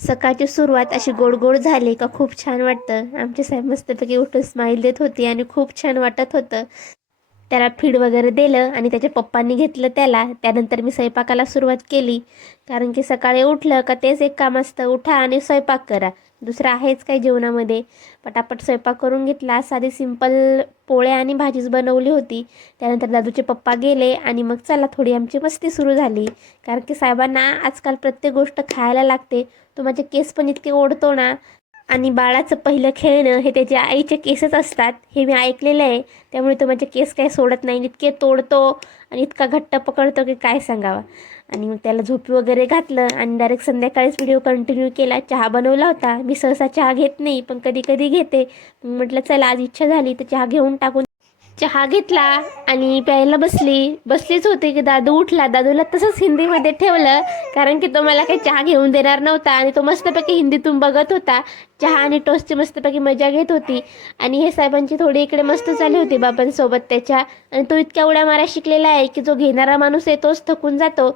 सकाळची सुरुवात अशी गोड गोड झाली का खूप छान वाटतं. आमचे साहेब मस्तपैकी उठून स्माईल देत होती आणि खूप छान वाटत होतं. त्याला फीड वगैरे दिलं आणि त्याच्या पप्पांनी घेतलं त्याला. त्यानंतर मी स्वयंपाकाला सुरुवात केली. कारण की सकाळी उठलं का तेच एक काम असतं, उठा आणि स्वयंपाक करा. दुसरं आहेच काही जेवणामध्ये. पटापट स्वयंपाक करून घेतला. साधी सिंपल पोळ्या आणि भाजीच बनवली होती. त्यानंतर दादूचे पप्पा गेले आणि मग चला थोडी आमची मस्ती सुरू झाली. कारण की साहेबांना आजकाल प्रत्येक गोष्ट खायला लागते. तो माझे केस पण इतके ओढतो ना. आणि बाळाचं पहिलं खेळणं हे त्याच्या आईचे केसच असतात हे मी ऐकलेलं आहे. त्यामुळे तो माझे केस काही सोडत नाही, इतके तोडतो आणि इतका घट्ट पकडतो की काय सांगावा. आणि मग त्याला झोपी वगैरे घातलं आणि डायरेक्ट संध्याकाळीच व्हिडिओ कंटिन्यू केला. चहा बनवला होता. मी सहसा चहा घेत नाही पण कधी कधी घेते. म्हटलं चला आज इच्छा झाली तर चहा घेऊन टाकून चहा घेतला आणि प्यायला बसलीच होते की दादू उठला. दादूला तसंच हिंदीमध्ये ठेवलं कारण की तो मला काही चहा घेऊन देणार नव्हता आणि तो मस्तपैकी हिंदीतून बघत होता. चहा आणि टोस्टची मस्तपैकी मजा घेत होती. आणि हे साहेबांची थोडी इकडे मस्त चालू होती बाबांसोबत त्याच्या. आणि तो इतक्या उड्या मारा शिकलेला आहे की जो घेणारा माणूस आहे तोच थकून जातो.